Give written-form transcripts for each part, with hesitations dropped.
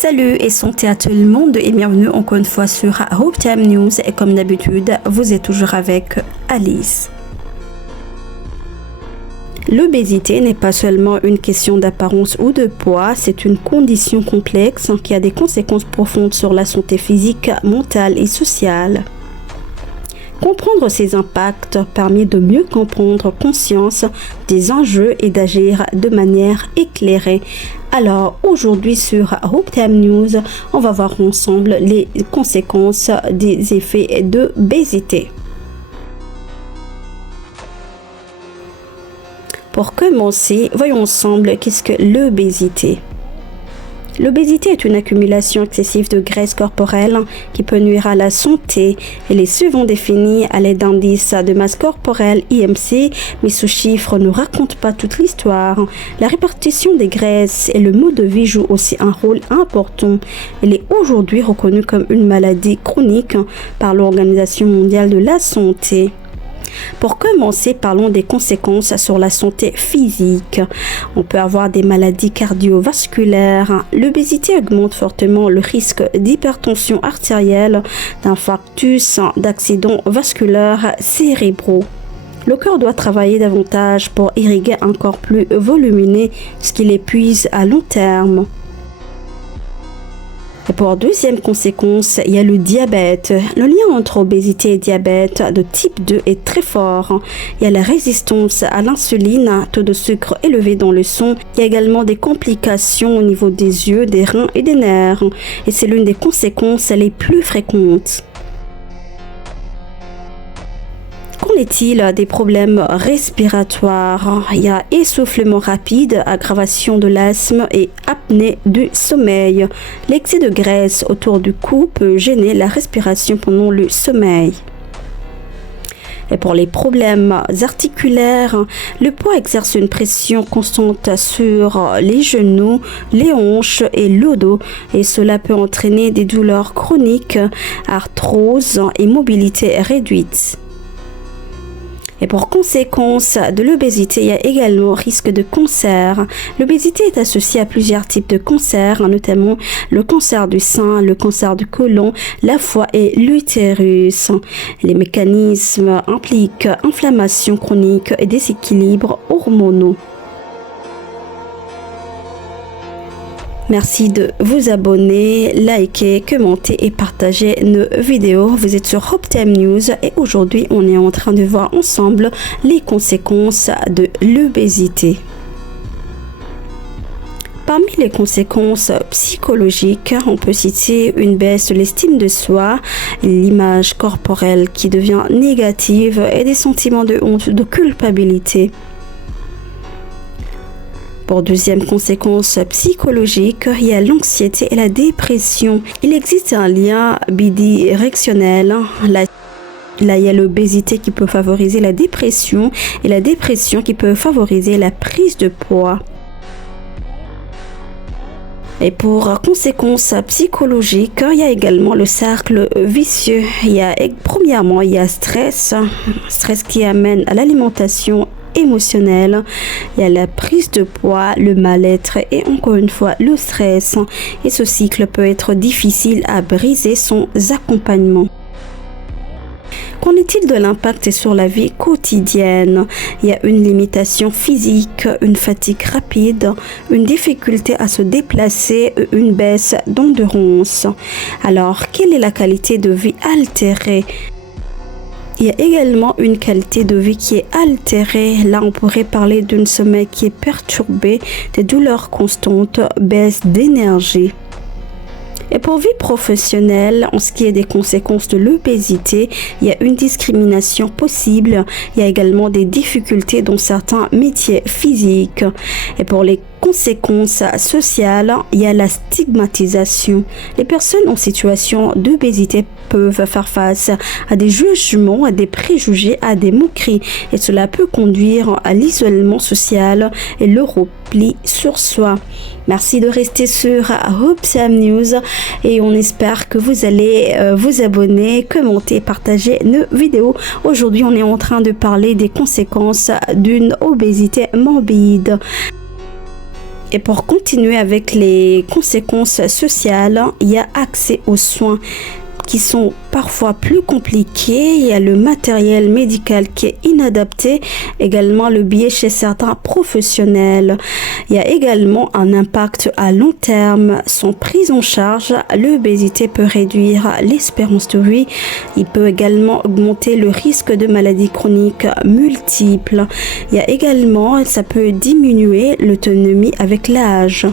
Salut et santé à tout le monde et bienvenue encore une fois sur Hope Time News et comme d'habitude, vous êtes toujours avec Alice. L'obésité n'est pas seulement une question d'apparence ou de poids, c'est une condition complexe qui a des conséquences profondes sur la santé physique, mentale et sociale. Comprendre ces impacts permet de mieux comprendre conscience des enjeux et d'agir de manière éclairée. Alors aujourd'hui sur Hope Time News, on va voir ensemble les conséquences des effets d'obésité. Pour commencer, voyons ensemble qu'est-ce que l'obésité. L'obésité est une accumulation excessive de graisse corporelle qui peut nuire à la santé. Elle est souvent définie à l'aide d'indices de masse corporelle IMC, mais ce chiffre ne raconte pas toute l'histoire. La répartition des graisses et le mode de vie jouent aussi un rôle important. Elle est aujourd'hui reconnue comme une maladie chronique par l'Organisation mondiale de la santé. Pour commencer, parlons des conséquences sur la santé physique. On peut avoir des maladies cardiovasculaires. L'obésité augmente fortement le risque d'hypertension artérielle, d'infarctus, d'accidents vasculaires cérébraux. Le cœur doit travailler davantage pour irriguer un corps plus volumineux, ce qui l'épuise à long terme. Et pour deuxième conséquence, il y a le diabète. Le lien entre obésité et diabète de type 2 est très fort. Il y a la résistance à l'insuline, taux de sucre élevé dans le sang. Il y a également des complications au niveau des yeux, des reins et des nerfs. Et c'est l'une des conséquences les plus fréquentes. Qu'en est-il des problèmes respiratoires? Il y a essoufflement rapide, aggravation de l'asthme et apnée du sommeil. L'excès de graisse autour du cou peut gêner la respiration pendant le sommeil. Et pour les problèmes articulaires, le poids exerce une pression constante sur les genoux, les hanches et le dos et cela peut entraîner des douleurs chroniques, arthrose et mobilité réduite. Et pour conséquence de l'obésité, il y a également risque de cancer. L'obésité est associée à plusieurs types de cancers, notamment le cancer du sein, le cancer du côlon, la foie et l'utérus. Les mécanismes impliquent inflammation chronique et déséquilibres hormonaux. Merci de vous abonner, liker, commenter et partager nos vidéos. Vous êtes sur Hope Time News et aujourd'hui on est en train de voir ensemble les conséquences de l'obésité. Parmi les conséquences psychologiques, on peut citer une baisse de l'estime de soi, l'image corporelle qui devient négative et des sentiments de honte, de culpabilité. Pour deuxième conséquence psychologique, il y a l'anxiété et la dépression. Il existe un lien bidirectionnel. Là, il y a l'obésité qui peut favoriser la dépression et la dépression qui peut favoriser la prise de poids. Et pour conséquences psychologiques, il y a également le cercle vicieux. Premièrement, il y a stress qui amène à l'alimentation émotionnelle, il y a la prise de poids, le mal-être et encore une fois le stress. Et ce cycle peut être difficile à briser sans accompagnement. Qu'en est-il de l'impact sur la vie quotidienne? Il y a une limitation physique, une fatigue rapide, une difficulté à se déplacer, une baisse d'endurance. Alors, quelle est la qualité de vie altérée? Il y a également une qualité de vie qui est altérée. Là, on pourrait parler d'un sommeil qui est perturbé, des douleurs constantes, baisse d'énergie. Et pour vie professionnelle, en ce qui est des conséquences de l'obésité, il y a une discrimination possible. Il y a également des difficultés dans certains métiers physiques. Et pour les conséquences sociales, il y a la stigmatisation. Les personnes en situation d'obésité peuvent faire face à des jugements, à des préjugés, à des moqueries et cela peut conduire à l'isolement social et le repli sur soi. Merci de rester sur Hope Time News et on espère que vous allez vous abonner, commenter, partager nos vidéos. Aujourd'hui, on est en train de parler des conséquences d'une obésité morbide. Et pour continuer avec les conséquences sociales, il y a accès aux soins qui sont parfois plus compliqués, il y a le matériel médical qui est inadapté, également le biais chez certains professionnels. Il y a également un impact à long terme. Sans prise en charge, l'obésité peut réduire l'espérance de vie. Il peut également augmenter le risque de maladies chroniques multiples. Il y a également, ça peut diminuer l'autonomie avec l'âge.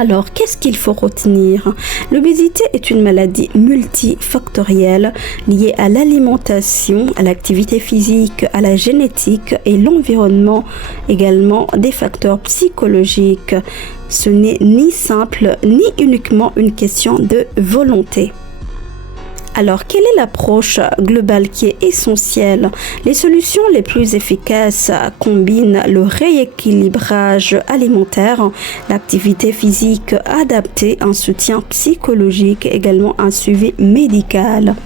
Alors, qu'est-ce qu'il faut retenir? L'obésité est une maladie multifactorielle liée à l'alimentation, à l'activité physique, à la génétique et l'environnement, également des facteurs psychologiques. Ce n'est ni simple ni uniquement une question de volonté. Alors, quelle est l'approche globale qui est essentielle? Les solutions les plus efficaces combinent le rééquilibrage alimentaire, l'activité physique adaptée, un soutien psychologique, également un suivi médical.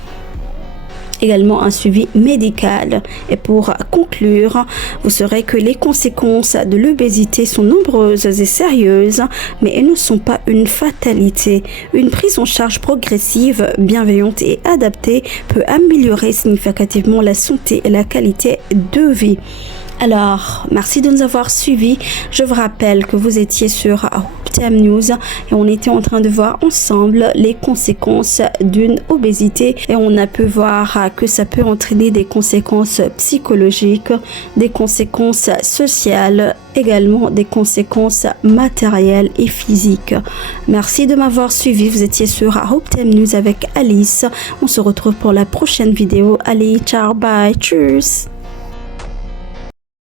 Et pour conclure, vous saurez que les conséquences de l'obésité sont nombreuses et sérieuses, mais elles ne sont pas une fatalité. Une prise en charge progressive, bienveillante et adaptée peut améliorer significativement la santé et la qualité de vie. Alors, merci de nous avoir suivis. Je vous rappelle que vous étiez sur Hooptime News et on était en train de voir ensemble les conséquences d'une obésité et on a pu voir que ça peut entraîner des conséquences psychologiques, des conséquences sociales, également des conséquences matérielles et physiques. Merci de m'avoir suivi. Vous étiez sur Hooptime News avec Alice. On se retrouve pour la prochaine vidéo. Allez, ciao, bye, tchuss.